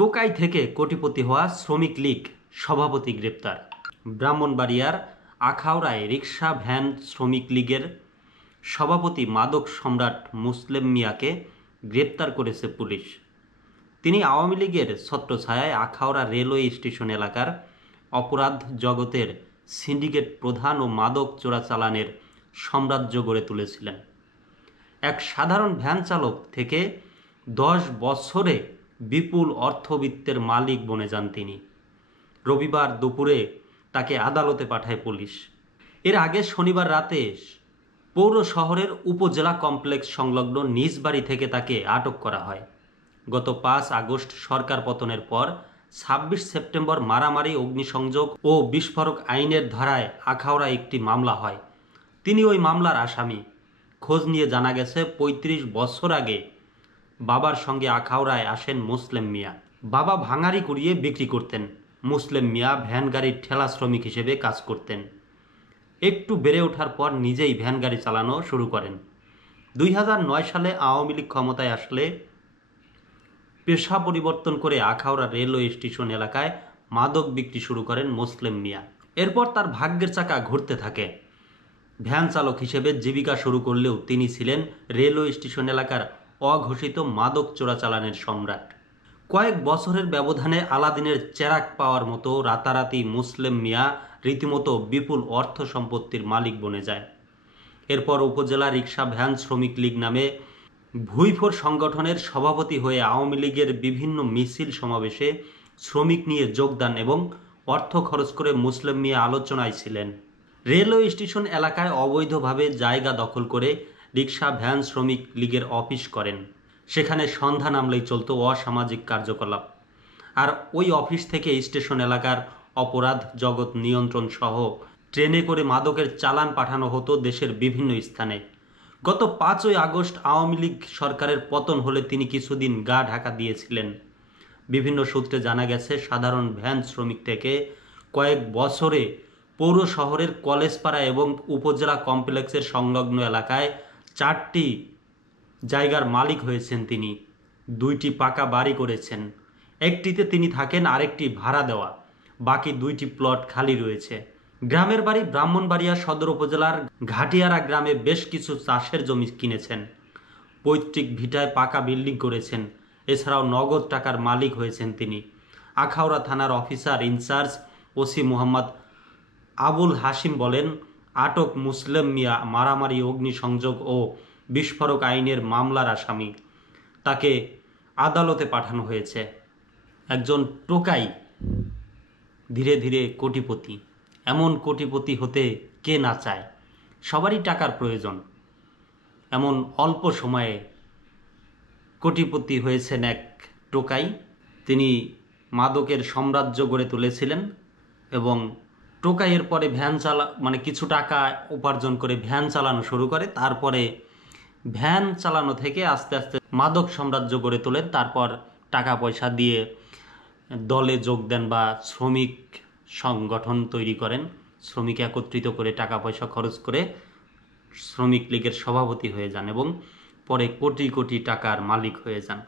টোকাই থেকে কোটিপতি হওয়া শ্রমিক লীগ সভাপতি গ্রেপ্তার। ব্রাহ্মণবাড়িয়ার আখাউড়ায় রিকশা ভ্যান শ্রমিক লীগের সভাপতি মাদক সম্রাট মুসলেম মিয়াকে গ্রেপ্তার করেছে পুলিশ। তিনি আওয়ামী লীগের ছত্রছায়ায় আখাউড়া রেলওয়ে স্টেশন এলাকার অপরাধ জগতের সিন্ডিকেট প্রধান ও মাদক চোরাচালানের সাম্রাজ্য গড়ে তুলেছিলেন। এক সাধারণ ভ্যান চালক থেকে 10 বছরে বিপুল অর্থবিত্তের মালিক বনে যান তিনি। রবিবার দুপুরে তাকে আদালতে পাঠায় পুলিশ। এর আগে শনিবার রাতে পৌর শহরের উপজেলা কমপ্লেক্স সংলগ্ন নিজ বাড়ি থেকে তাকে আটক করা হয়। গত 5 আগস্ট সরকার পতনের পর 26 সেপ্টেম্বর মারামারি, অগ্নিসংযোগ ও বিস্ফোরক আইনের ধারায় আখাউড়ায় একটি মামলা হয়। তিনি ওই মামলার আসামি। খোঁজ নিয়ে জানা গেছে 35 বছর আগে বাবার সঙ্গে আখাউড়ায় আসেন মুসলেম মিয়া। বাবা ভাঙারি কুড়িয়ে বিক্রি করতেন। মুসলেম মিয়া ভ্যান গাড়ির ঠেলা শ্রমিক হিসেবে কাজ করতেন। একটু বেড়ে ওঠার পর নিজেই ভ্যান গাড়ি চালানো শুরু করেন। 2009 সালে আওয়ামী লীগ ক্ষমতায় আসলে পেশা পরিবর্তন করে আখাউড়া রেলওয়ে স্টেশন এলাকায় মাদক বিক্রি শুরু করেন মুসলেম মিয়া। এরপর তার ভাগ্যের চাকা ঘুরতে থাকে। ভ্যান চালক হিসেবে জীবিকা শুরু করলেও তিনি ছিলেন রেলওয়ে স্টেশন এলাকার অঘোষিত মাদক চোরাচালানের সম্রাট। কয়েক বছরের ব্যবধানে আলাদিনের চেরাগ পাওয়ার মতো রাতারাতি মুসলেম মিয়া রীতিমতো বিপুল অর্থ সম্পত্তির মালিক বনে যায়। এরপর উপজেলা রিকশা ভ্যান শ্রমিক লীগ নামে ভুইফোর সংগঠনের সভাপতি হয়ে আওয়ামী লীগের বিভিন্ন মিছিল সমাবেশে শ্রমিক নিয়ে যোগদান এবং অর্থ খরচ করে মুসলেম মিয়া আলোচনায় ছিলেন। রেলওয়ে স্টেশন এলাকায় অবৈধভাবে জায়গা দখল করে রিকশা ভ্যান শ্রমিক লীগের অফিস করেন। সেখানে সন্ধ্যা নামলেই চলত অসামাজিক কার্যকলাপ। আর ওই অফিস থেকে স্টেশন এলাকার অপরাধ জগৎ নিয়ন্ত্রণ সহ ট্রেনে করে মাদকের চালান পাঠানো হতো দেশের বিভিন্ন স্থানে। গত 5 আগস্ট আওয়ামী লীগ সরকারের পতন হলে তিনি কিছুদিন গা ঢাকা দিয়েছিলেন। বিভিন্ন সূত্রে জানা গেছে সাধারণ ভ্যান শ্রমিক থেকে কয়েক বছরে পৌর শহরের কলেজপাড়া এবং উপজেলা কমপ্লেক্সের সংলগ্ন এলাকায় 4টি জায়গার মালিক হয়েছেন তিনি। 2টি পাকা বাড়ি করেছেন। একটিতে তিনি থাকেন, আরেকটি ভাড়া দেওয়া। বাকি 2টি প্লট খালি রয়েছে। গ্রামের বাড়ি ব্রাহ্মণবাড়িয়া সদর উপজেলার ঘাটিয়ারা গ্রামে বেশ কিছু চাষের জমি কিনেছেন। পৈতৃক ভিটায় পাকা বিল্ডিং করেছেন। এছাড়াও নগদ টাকার মালিক হয়েছেন তিনি। আখাউড়া থানার officer in charge OC Mohammad Abul Hashim বলেন, আটক মুসলেম মিয়া মারামারি, অগ্নিসংযোগ ও বিস্ফোরক আইনের মামলার আসামি। তাকে আদালতে পাঠানো হয়েছে। একজন টোকাই ধীরে ধীরে কোটিপতি। এমন কোটিপতি হতে কে না চায়? সবারই টাকার প্রয়োজন। এমন অল্প সময়ে কোটিপতি হয়েছেন এক টোকাই। তিনি মাদকের সাম্রাজ্য গড়ে তুলেছিলেন এবং টোকাইয়ের পরে ভ্যান কিছু টাকা উপার্জন করে ভ্যান চালানো শুরু করে। তারপরে ভ্যান চালানো থেকে আস্তে আস্তে মাদক সাম্রাজ্য গড়ে তোলেন। তারপর টাকা পয়সা দিয়ে দলে যোগ দেন বা শ্রমিক সংগঠন তৈরি করেন। শ্রমিক একত্রিত করে টাকা পয়সা খরচ করে শ্রমিক লীগের সভাপতি হয়ে যান এবং পরে কোটি কোটি টাকার মালিক হয়ে যান।